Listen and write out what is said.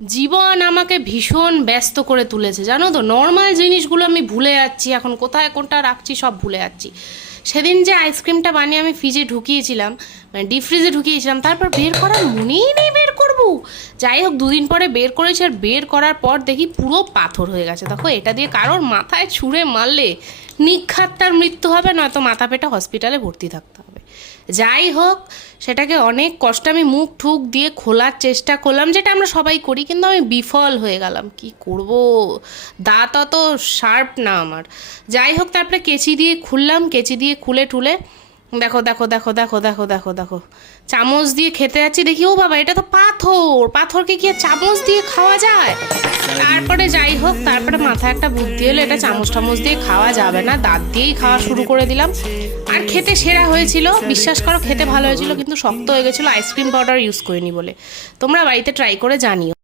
জীবন আমাকে ভীষণ ব্যস্ত করে তুলেছে, জানো তো। নর্মাল জিনিসগুলো আমি ভুলে যাচ্ছি, এখন কোথায় কোনটা রাখছি সব ভুলে যাচ্ছি। সেদিন যে আইসক্রিমটা বানিয়ে আমি ফ্রিজে ঢুকিয়েছিলাম, মানে ডিপ ফ্রিজে ঢুকিয়েছিলাম, তারপর বের করার মনেই নেই বের করবো। যাই হোক, দুদিন পরে বের করেছি, আর বের করার পর দেখি পুরো পাথর হয়ে গেছে। দেখো, এটা দিয়ে কারোর মাথায় ছুঁড়ে মারলে নিঘাত তার মৃত্যু হবে, নয়তো মাথা পেটে হসপিটালে ভর্তি থাকতে হবে। যাই হোক, সেটাকে অনেক কষ্টে আমি মুখ ঠুক দিয়ে খোলার চেষ্টা করলাম, যেটা আমরা সবাই করি, কিন্তু আমি বিফল হয়ে গেলাম। কি করব, দাঁত অত শার্প না আমার। যাই হোক, তারপরে কেচি দিয়ে খুললাম, কেচি দিয়ে খুলে টুলে দেখো দেখো দেখো দেখো দেখো দেখো দেখো চামচ দিয়ে খেতে যাচ্ছি, দেখি ও বাবা, এটা তো পাথর। পাথরকে কি আর চামচ দিয়ে খাওয়া যায়? তারপরে যাই হোক, তারপরে মাথায় একটা বুদ্ধি এলো, এটা চামচ টামচ দিয়ে খাওয়া যাবে না, দাঁত দিয়েই খাওয়া শুরু করে দিলাম। আর খেতে সেরা হয়েছিল, বিশ্বাস করো, খেতে ভালো হয়েছিল, কিন্তু শক্ত হয়ে গেছিলো আইসক্রিম পাউডার ইউজ করিনি বলে। তোমরা বাড়িতে ট্রাই করে জানিও।